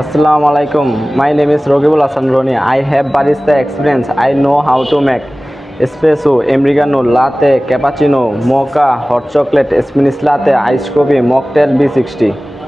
আসসালামু আলাইকুম my name is Rakibul Hasan Roni I have barista experience I know how to make স্পেসো এমরিগানো লাতে cappuccino mocha hot chocolate স্পিনিস লাতে ice coffee mocktail B